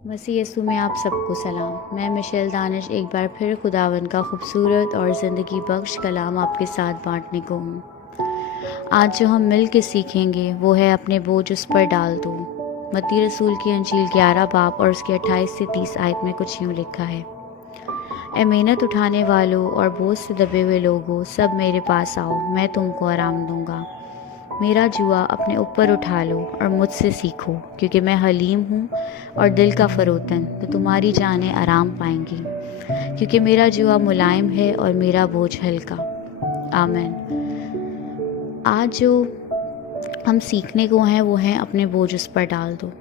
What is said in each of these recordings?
मसीह यीशु में आप सबको सलाम। मैं मिशेल दानिश एक बार फिर खुदावन का खूबसूरत और ज़िंदगी बख्श कलाम आपके साथ बांटने को हूँ। आज जो हम मिल के सीखेंगे वो है अपने बोझ उस पर डाल दो। मत्ती रसूल की अंजील 11 बाब और उसके 28 से 30 आयत में कुछ यूँ लिखा है, ए मेहनत उठाने वालों और बोझ से दबे हुए लोगों, सब मेरे पास आओ, मैं तुमको आराम दूंगा। मेरा जुआ अपने ऊपर उठा लो और मुझसे सीखो, क्योंकि मैं हलीम हूँ और दिल का फ़रोतन, तो तुम्हारी जानें आराम पाएंगी। क्योंकि मेरा जुआ मुलायम है और मेरा बोझ हल्का। आमीन। आज जो हम सीखने को हैं वो है अपने बोझ उस पर डाल दो।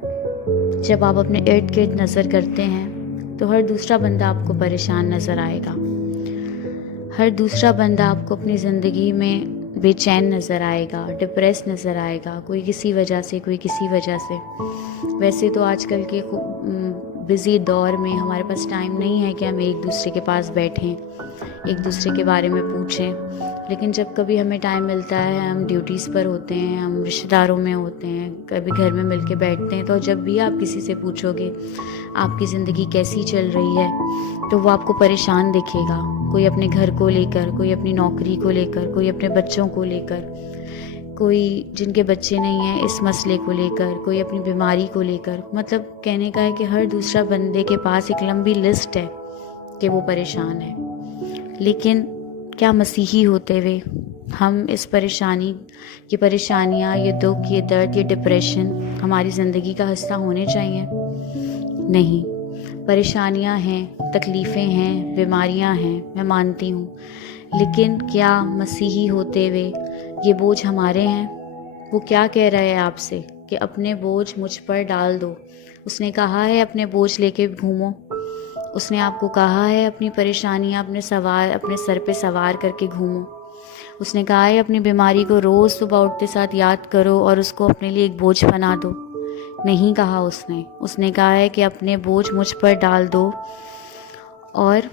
जब आप अपने इर्द गिर्द नज़र करते हैं तो हर दूसरा बंदा आपको परेशान नज़र आएगा। हर दूसरा बंदा आपको अपनी ज़िंदगी में बेचैन नज़र आएगा, डिप्रेस नज़र आएगा, कोई किसी वजह से, कोई किसी वजह से। वैसे तो आजकल के बिज़ी दौर में हमारे पास टाइम नहीं है कि हम एक दूसरे के पास बैठें, एक दूसरे के बारे में पूछें। लेकिन जब कभी हमें टाइम मिलता है, हम ड्यूटीज़ पर होते हैं, हम रिश्तेदारों में होते हैं, कभी घर में मिल के बैठते हैं, तो जब भी आप किसी से पूछोगे आपकी ज़िंदगी कैसी चल रही है, तो वो आपको परेशान दिखेगा। कोई अपने घर को लेकर, कोई अपनी नौकरी को लेकर, कोई अपने बच्चों को लेकर, कोई जिनके बच्चे नहीं हैं इस मसले को लेकर, कोई अपनी बीमारी को लेकर। मतलब कहने का है कि हर दूसरा बंदे के पास एक लंबी लिस्ट है कि वो परेशान है। लेकिन क्या मसीही होते हुए हम इस ये परेशानियाँ, ये दुख, ये दर्द, ये डिप्रेशन हमारी ज़िंदगी का हिस्सा होने चाहिए? नहीं। परेशानियाँ हैं, तकलीफ़ें हैं, बीमारियाँ हैं, मैं मानती हूँ, लेकिन क्या मसीही होते हुए ये बोझ हमारे हैं? वो क्या कह रहा है आपसे कि अपने बोझ मुझ पर डाल दो। उसने कहा है अपने बोझ लेके घूमो। उसने आपको कहा है अपनी परेशानियाँ अपने सर पे सवार करके घूमो। उसने कहा है अपनी बीमारी को रोज़ सुबह उठते साथ याद करो और उसको अपने लिए एक बोझ बना दो। नहीं कहा उसने कहा है कि अपने बोझ मुझ पर डाल दो। और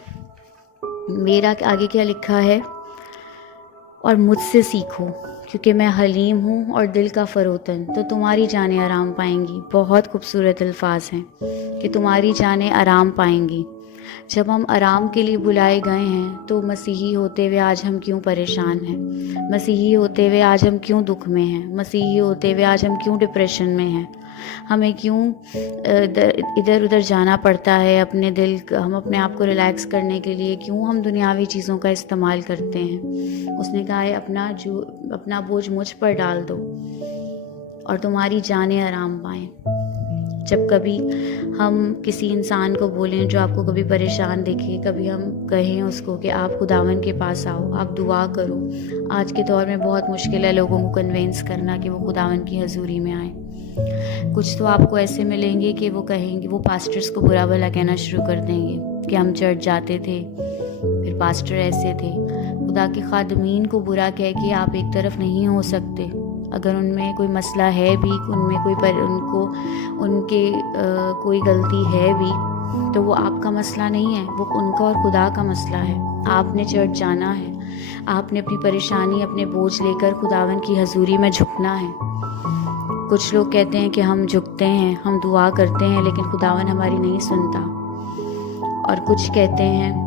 मेरा आगे क्या लिखा है, और मुझसे सीखो, क्योंकि मैं हलीम हूँ और दिल का फ़रोतन, तो तुम्हारी जानें आराम पाएंगी। बहुत खूबसूरत अल्फाज हैं कि तुम्हारी जानें आराम पाएंगी। जब हम आराम के लिए बुलाए गए हैं तो मसीही होते हुए आज हम क्यों परेशान हैं? मसीही होते हुए आज हम क्यों दुख में हैं? मसीही होते हुए आज हम क्यों डिप्रेशन में हैं? हमें क्यों इधर उधर जाना पड़ता है हम अपने आप को रिलैक्स करने के लिए क्यों हम दुनियावी चीज़ों का इस्तेमाल करते हैं? उसने कहा है अपना बोझ मुझ पर डाल दो और तुम्हारी जानें आराम पाएं। जब कभी हम किसी इंसान को बोलें जो आपको कभी परेशान दिखे, कभी हम कहें उसको कि आप खुदावन के पास आओ, आप दुआ करो। आज के दौर में बहुत मुश्किल है लोगों को कन्विंस करना कि वो खुदावन की हजूरी में आए। कुछ तो आपको ऐसे मिलेंगे कि वो कहेंगे, वो पास्टर्स को बुरा भला कहना शुरू कर देंगे कि हम चर्च जाते थे, फिर पास्टर ऐसे थे। खुदा के खादमीन को बुरा कह के आप एक तरफ नहीं हो सकते। अगर उनमें कोई मसला है भी, कोई गलती है भी, तो वो आपका मसला नहीं है, वो उनका और खुदा का मसला है। आपने चर्च जाना है, आपने अपनी परेशानी, अपने बोझ लेकर खुदावन की हजूरी में झुकना है। कुछ लोग कहते हैं कि हम झुकते हैं, हम दुआ करते हैं, लेकिन खुदावन हमारी नहीं सुनता। और कुछ कहते हैं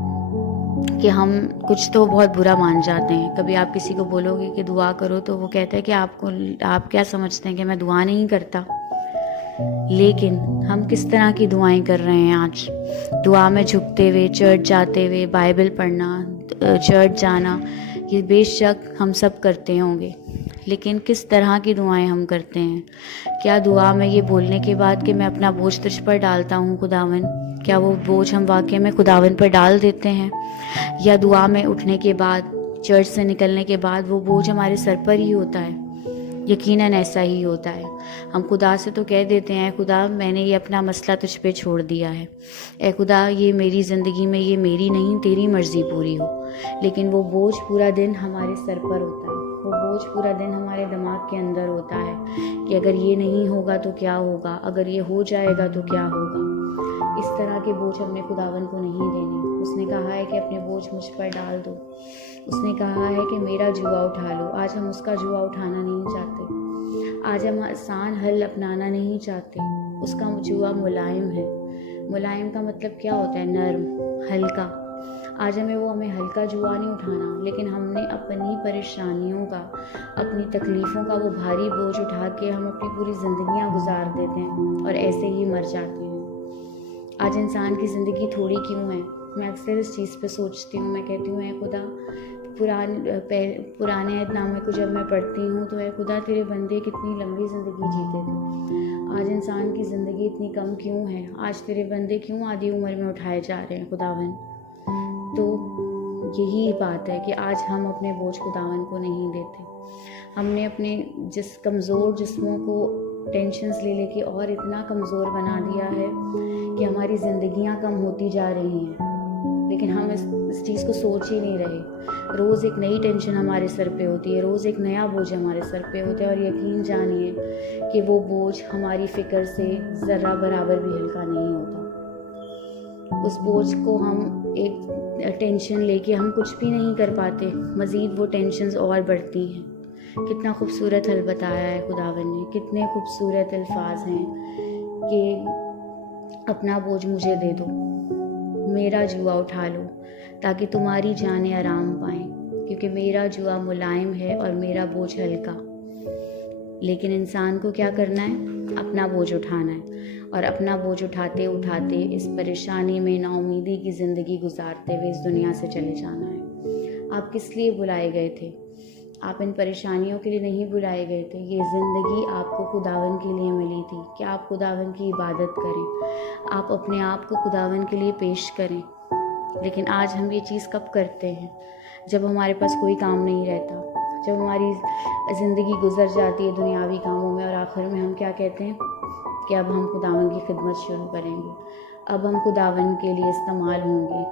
कि हम कुछ तो बहुत बुरा मान जाते हैं। कभी आप किसी को बोलोगे कि दुआ करो तो वो कहता है कि आप क्या समझते हैं कि मैं दुआ नहीं करता? लेकिन हम किस तरह की दुआएं कर रहे हैं आज? दुआ में झुकते हुए, चर्च जाते हुए, बाइबल पढ़ना, चर्च जाना, ये बेशक हम सब करते होंगे, लेकिन किस तरह की दुआएं हम करते हैं? क्या दुआ में ये बोलने के बाद कि मैं अपना बोझ तुझ पर डालता हूँ खुदावन, क्या वो बोझ हम वाकई में खुदावन पर डाल देते हैं? या दुआ में उठने के बाद, चर्च से निकलने के बाद वो बोझ हमारे सर पर ही होता है? यकीनन ऐसा ही होता है। हम खुदा से तो कह देते हैं, खुदा मैंने ये अपना मसला तुझ पे छोड़ दिया है, ए खुदा ये मेरी ज़िंदगी में, ये मेरी नहीं तेरी मर्ज़ी पूरी हो। लेकिन वो बोझ पूरा दिन हमारे सर पर होता है, वो बोझ पूरा दिन हमारे दिमाग के अंदर होता है कि अगर ये नहीं होगा तो क्या होगा, अगर ये हो जाएगा तो क्या होगा। इस तरह के बोझ अपने खुदावन को नहीं देने। उसने कहा है कि अपने बोझ मुझ पर डाल दो। उसने कहा है कि मेरा जुआ उठा लो। आज हम उसका जुआ उठाना नहीं चाहते। आज हम आसान हल अपनाना नहीं चाहते। उसका जुआ मुलायम है। मुलायम का मतलब क्या होता है? नर्म, हल्का। आज हमें हल्का जुआ नहीं उठाना, लेकिन हमने अपनी परेशानियों का, अपनी तकलीफ़ों का वो भारी बोझ उठा के हम अपनी पूरी ज़िंदगियाँ गुजार देते हैं और ऐसे ही मर जाते हैं। आज इंसान की ज़िंदगी थोड़ी क्यों है? मैं अक्सर इस चीज़ पे सोचती हूँ। मैं कहती हूँ, ऐ खुदा, पुराने अहदनामे को जब मैं पढ़ती हूँ तो ऐ खुदा, तेरे बंदे कितनी लंबी ज़िंदगी जीते थे। आज इंसान की ज़िंदगी इतनी कम क्यों है? आज तेरे बंदे क्यों आधी उम्र में उठाए जा रहे हैं खुदावन? तो यही बात है कि आज हम अपने बोझ खुदावन को नहीं देते। हमने अपने कमज़ोर जिस्मों को टेंशन्स ले लेके और इतना कमज़ोर बना दिया है कि हमारी ज़िंदगियां कम होती जा रही हैं, लेकिन हम इस चीज़ को सोच ही नहीं रहे। रोज़ एक नई टेंशन हमारे सर पे होती है, रोज़ एक नया बोझ हमारे सर पे होता है, और यकीन जानिए कि वो बोझ हमारी फ़िक्र से ज़रा बराबर भी हल्का नहीं होता। उस बोझ को हम एक टेंशन लेके हम कुछ भी नहीं कर पाते, मज़ीद वो टेंशन्स और बढ़ती हैं। कितना खूबसूरत हल बताया है खुदावन ने, कितने खूबसूरत अल्फाज हैं कि अपना बोझ मुझे दे दो, मेरा जुआ उठा लो, ताकि तुम्हारी जानें आराम पाएं, क्योंकि मेरा जुआ मुलायम है और मेरा बोझ हल्का। लेकिन इंसान को क्या करना है? अपना बोझ उठाना है, और अपना बोझ उठाते उठाते इस परेशानी में नाउमीदी की ज़िंदगी गुजारते हुए इस दुनिया से चले जाना है। आप किस लिए बुलाए गए थे? आप इन परेशानियों के लिए नहीं बुलाए गए थे। ये ज़िंदगी आपको खुदावन के लिए मिली थी कि आप खुदावन की इबादत करें, आप अपने आप को खुदावन के लिए पेश करें। लेकिन आज हम ये चीज़ कब करते हैं? जब हमारे पास कोई काम नहीं रहता, जब हमारी ज़िंदगी गुजर जाती है दुनियावी कामों में, और आखिर में हम क्या कहते हैं कि अब हम खुदावन की खिदमत शुरू करेंगे, अब हम खुदावन के लिए इस्तेमाल होंगे।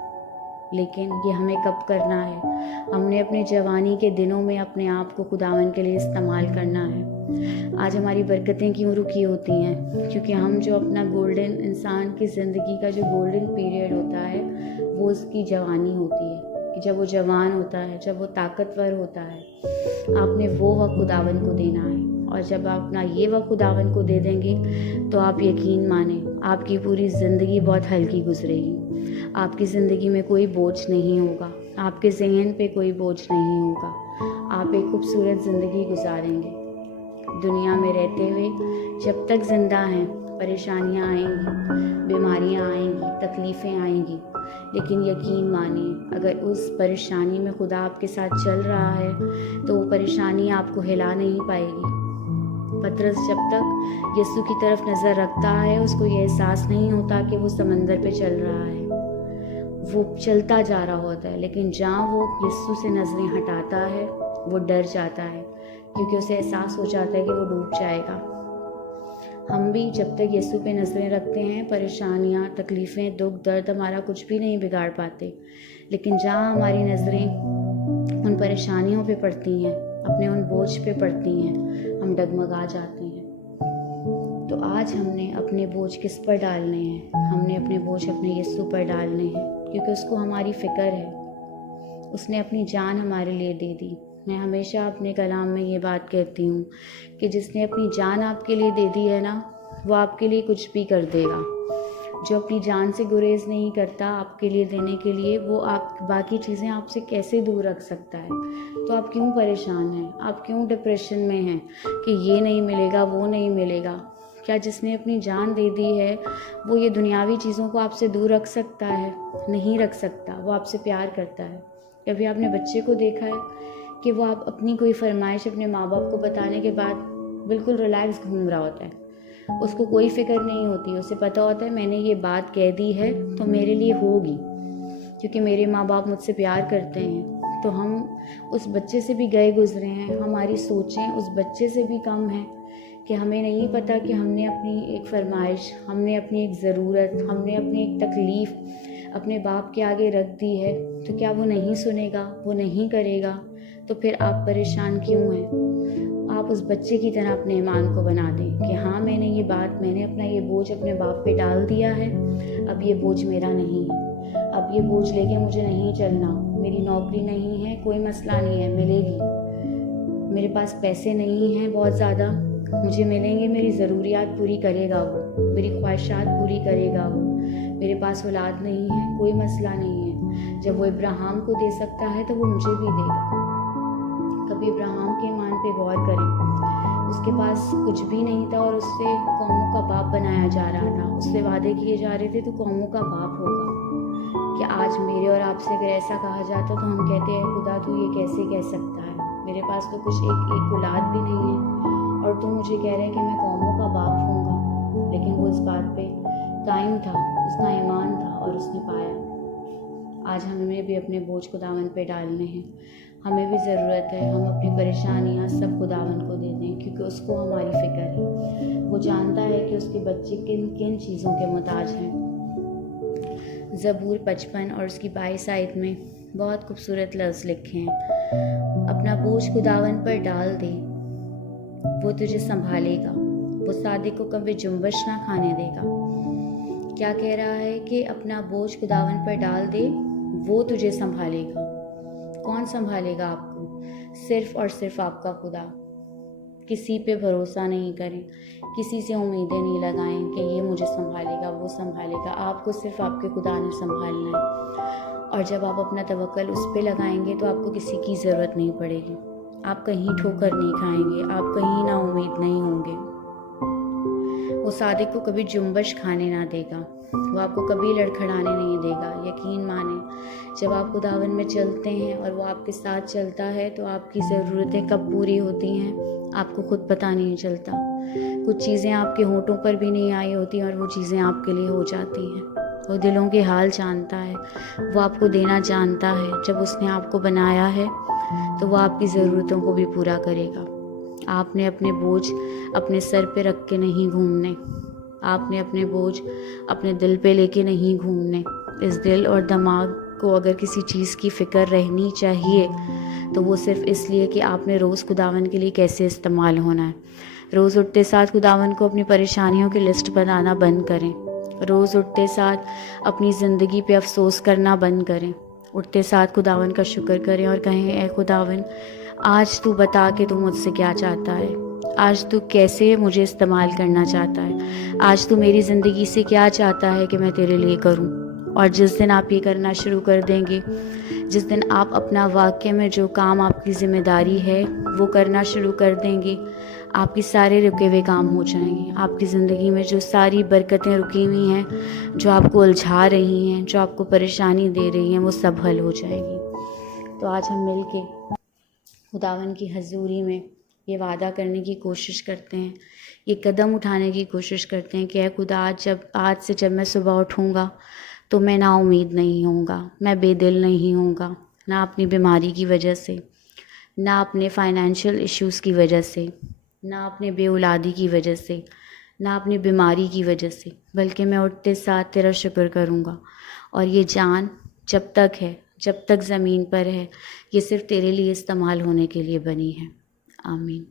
लेकिन ये हमें कब करना है? हमने अपने जवानी के दिनों में अपने आप को खुदावन के लिए इस्तेमाल करना है। आज हमारी बरकतें क्यों रुकी होती हैं? क्योंकि हम जो अपना गोल्डन, इंसान की ज़िंदगी का जो गोल्डन पीरियड होता है वो उसकी जवानी होती है, कि जब वो जवान होता है, जब वो ताकतवर होता है, आपने वो वक्त खुदावन को देना है। और जब आप अपना ये वक्त खुदावन को दे देंगे तो आप यकीन माने, आपकी पूरी ज़िंदगी बहुत हल्की गुजरेगी। आपकी ज़िंदगी में कोई बोझ नहीं होगा, आपके ज़हन पे कोई बोझ नहीं होगा। आप एक खूबसूरत ज़िंदगी गुजारेंगे। दुनिया में रहते हुए जब तक ज़िंदा हैं, परेशानियाँ आएंगी, बीमारियाँ आएंगी, तकलीफ़ें आएंगी, लेकिन यकीन मानिए, अगर उस परेशानी में खुदा आपके साथ चल रहा है तो वो परेशानी आपको हिला नहीं पाएगी। पतरस जब तक यीशु की तरफ नज़र रखता है, उसको ये एहसास नहीं होता कि वो समंदर पे चल रहा है, वो चलता जा रहा होता है। लेकिन जहाँ वो यीशु से नज़रें हटाता है, वो डर जाता है, क्योंकि उसे एहसास हो जाता है कि वो डूब जाएगा। हम भी जब तक यीशु पे नज़रें रखते हैं, परेशानियाँ, तकलीफ़ें, दुख, दर्द हमारा कुछ भी नहीं बिगाड़ पाते। लेकिन जहाँ हमारी नज़रें उन परेशानियों पे पड़ती हैं, अपने उन बोझ पे पड़ती हैं, हम डगमगा जाते हैं। तो आज हमने अपने बोझ किस पर डालने हैं? हमने अपने बोझ अपने यीशु पर डालने हैं, क्योंकि उसको हमारी फ़िक्र है। उसने अपनी जान हमारे लिए दे दी। मैं हमेशा अपने कलाम में ये बात कहती हूँ कि जिसने अपनी जान आपके लिए दे दी है ना, वो आपके लिए कुछ भी कर देगा। जो अपनी जान से गुरेज नहीं करता आपके लिए देने के लिए, वो आप बाकी चीज़ें आपसे कैसे दूर रख सकता है? तो आप क्यों परेशान हैं? आप क्यों डिप्रेशन में हैं कि ये नहीं मिलेगा, वो नहीं मिलेगा? क्या जिसने अपनी जान दे दी है वो ये दुनियावी चीज़ों को आपसे दूर रख सकता है? नहीं रख सकता। वो आपसे प्यार करता है। कभी आपने बच्चे को देखा है कि वो आप अपनी कोई फरमाइश अपने माँ बाप को बताने के बाद बिल्कुल रिलैक्स घूम रहा होता है, उसको कोई फ़िक्र नहीं होती। उसे पता होता है मैंने ये बात कह दी है तो मेरे लिए होगी, क्योंकि मेरे माँ बाप मुझसे प्यार करते हैं। तो हम उस बच्चे से भी गए गुजरे हैं। हमारी सोचें उस बच्चे से भी कम हैं कि हमें नहीं पता कि हमने अपनी एक फरमाइश, हमने अपनी एक ज़रूरत, हमने अपनी एक तकलीफ़ अपने बाप के आगे रख दी है, तो क्या वो नहीं सुनेगा, वो नहीं करेगा? तो फिर आप परेशान क्यों हैं? आप उस बच्चे की तरह अपने ईमान को बना दें कि हाँ, मैंने अपना ये बोझ अपने बाप पे डाल दिया है, अब ये बोझ मेरा नहीं है, अब ये बोझ लेके मुझे नहीं चलना। मेरी नौकरी नहीं है, कोई मसला नहीं है, मिलेगी। मेरे पास पैसे नहीं हैं बहुत ज़्यादा, मुझे मिलेंगे। मेरी ज़रूरियात पूरी करेगा वो, मेरी ख्वाहिशात पूरी करेगा वो, मेरे पास औलाद नहीं है, कोई मसला नहीं है। जब वो इब्राहिम को दे सकता है तो वो मुझे भी देगा। कभी इब्राहिम के ईमान पे गौर करें। उसके पास कुछ भी नहीं था और उससे कौमों का बाप बनाया जा रहा था। उससे वादे किए जा रहे थे तो कौमों का बाप होगा। कि आज मेरे और आपसे अगर ऐसा कहा जाता तो हम कहते हैं खुदा तू ये कैसे कह सकता है, मेरे पास तो कुछ एक औलाद भी नहीं है और तू मुझे कह रहा है कि मैं कौमों का बाप होऊंगा। लेकिन वो इस बात पे कायम था, उसका ईमान था और उसने पाया। आज हमें भी अपने बोझ खुदावन पे डालने हैं। हमें भी ज़रूरत है हम अपनी परेशानियां सब खुदावन को दे दें, क्योंकि उसको हमारी फ़िक्र है। वो जानता है कि उसके बच्चे किन किन चीज़ों के मुताज हैं। ज़बूर 55 और उसकी 22 आयत में बहुत खूबसूरत लफ्ज़ लिखे हैं। अपना बोझ खुदावन पर डाल दे, वो तुझे संभालेगा, वो सादिक को कभी जुम्बश ना खाने देगा। क्या कह रहा है कि अपना बोझ खुदावन पर डाल दे, वो तुझे संभालेगा। कौन संभालेगा आपको? सिर्फ और सिर्फ आपका खुदा। किसी पे भरोसा नहीं करें, किसी से उम्मीदें नहीं लगाएं कि ये मुझे संभालेगा, वो संभालेगा। आपको सिर्फ आपके खुदा ने संभालना है। और जब आप अपना तवक्कल उस पे लगाएंगे तो आपको किसी की ज़रूरत नहीं पड़ेगी। आप कहीं ठोकर नहीं खाएंगे, आप कहीं ना उम्मीद नहीं होंगे। वो सादिक को कभी जुम्बश खाने ना देगा, वो आपको कभी लड़खड़ाने नहीं देगा। यकीन माने, जब आप खुदावन में चलते हैं और वो आपके साथ चलता है तो आपकी ज़रूरतें कब पूरी होती हैं आपको खुद पता नहीं चलता। कुछ चीज़ें आपके होठों पर भी नहीं आई होती और वो चीज़ें आपके लिए हो जाती हैं। वो दिलों के हाल जानता है, वो आपको देना जानता है। जब उसने आपको बनाया है तो वो आपकी ज़रूरतों को भी पूरा करेगा। आपने अपने बोझ अपने सर पे रख के नहीं घूमने, आपने अपने बोझ अपने दिल पे लेके नहीं घूमने। इस दिल और दिमाग को अगर किसी चीज़ की फ़िक्र रहनी चाहिए तो वो सिर्फ़ इसलिए कि आपने रोज़ खुदावन के लिए कैसे इस्तेमाल होना है। रोज़ उठते साथ खुदावन को अपनी परेशानियों की लिस्ट बनाना बंद करें। रोज़ उठते साथ अपनी ज़िंदगी पे अफसोस करना बंद करें। उठते साथ खुदावन का शुक्र करें और कहें, ऐ खुदावन, आज तू बता के तू मुझसे क्या चाहता है, आज तू कैसे मुझे इस्तेमाल करना चाहता है, आज तू मेरी ज़िंदगी से क्या चाहता है कि मैं तेरे लिए करूं। और जिस दिन आप ये करना शुरू कर देंगे, जिस दिन आप अपना वाक़ई में जो काम आपकी ज़िम्मेदारी है वो करना शुरू कर देंगे, आपके सारे रुके हुए काम हो जाएंगे। आपकी ज़िंदगी में जो सारी बरकतें रुकी हुई हैं, जो आपको उलझा रही हैं, जो आपको परेशानी दे रही हैं, वो सब हल हो जाएंगी। तो आज हम मिल के खुदावन की हजूरी में ये वादा करने की कोशिश करते हैं, ये कदम उठाने की कोशिश करते हैं कि ऐ खुदा, आज से जब मैं सुबह उठूँगा तो मैं ना उम्मीद नहीं होऊंगा, मैं बेदिल नहीं होऊंगा, ना अपनी बीमारी की वजह से, ना अपने फाइनेंशियल इश्यूज़ की वजह से, ना अपने बेऔलादी की वजह से, ना अपनी बीमारी की वजह से, बल्कि मैं उठते साथ तेरा शुक्र करूँगा। और ये जान जब तक है, जब तक ज़मीन पर है, ये सिर्फ़ तेरे लिए इस्तेमाल होने के लिए बनी है। आमीन।